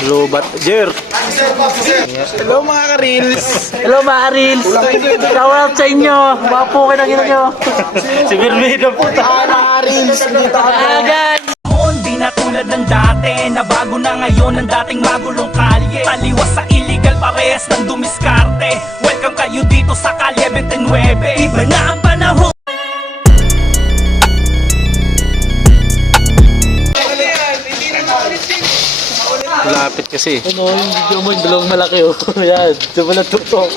Lubat. Jer. Hello mga ka-reels! Hello, Marils. Shout out sa inyo. Wapo kayo ng ina nyo. si Birmido po. Ah, mga reels. Agad. Noon di na tulad ng dati Na bago na ngayon ang dating magulong kalye Taliwas sa illegal parehas ng dumiskarte Welcome kayo dito sa kalye 29 Iba na ang panahon Lapit kasi. Ano, yung video mo, yung dalawang malaki oh. Yan, ito pala tutok.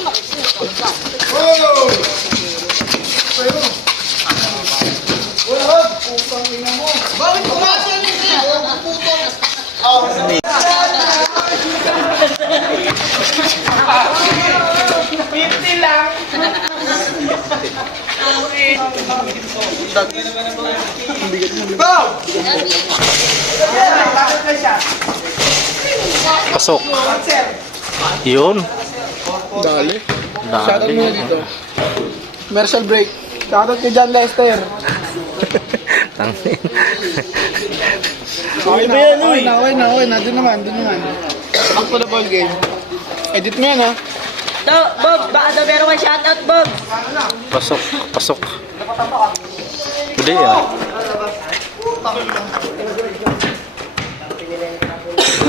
Pasok. Yun. Dali. Shoutout Dali. muna dito. Commercial break. Shoutout kay John Lester. Tangin. Okay na, okay na, okay na, okay na. Doon naman, doon naman. Back to the ball game. Edit mo yan ha. Daw, Bob, baka daw meron kang shoutout, Bob. Pasok. Pasok. Hindi ah.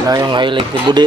Wala yung highlight ni Budi.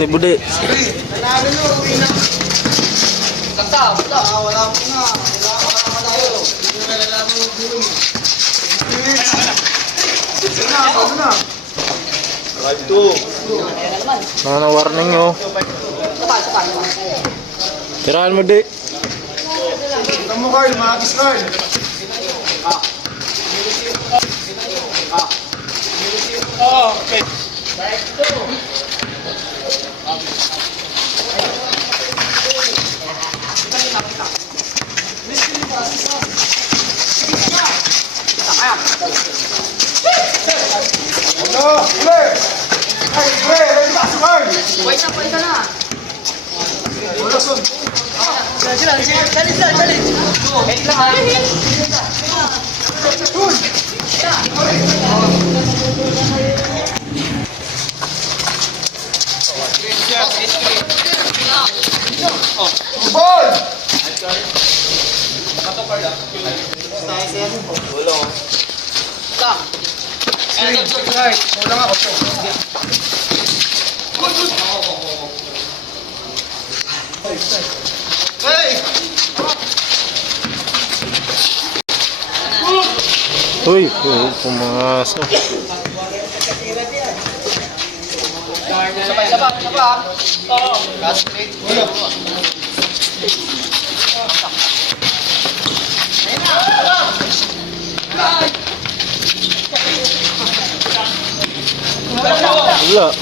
ni Budi. Mga na warning nyo. Tirahan mo di. Tamo Carl, makakis Carl. Ano? Ule! Ay, ule! Ready pa, Wait lang, ha? Ball! Right, wala nga ako. Hey! Uy, pumasok. Sabay, sabay, sabay. Oo. Last plate. Wala. Wala.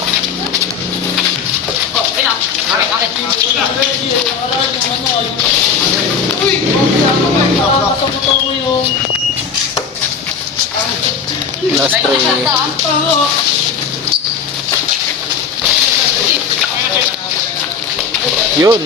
Last three. Yun.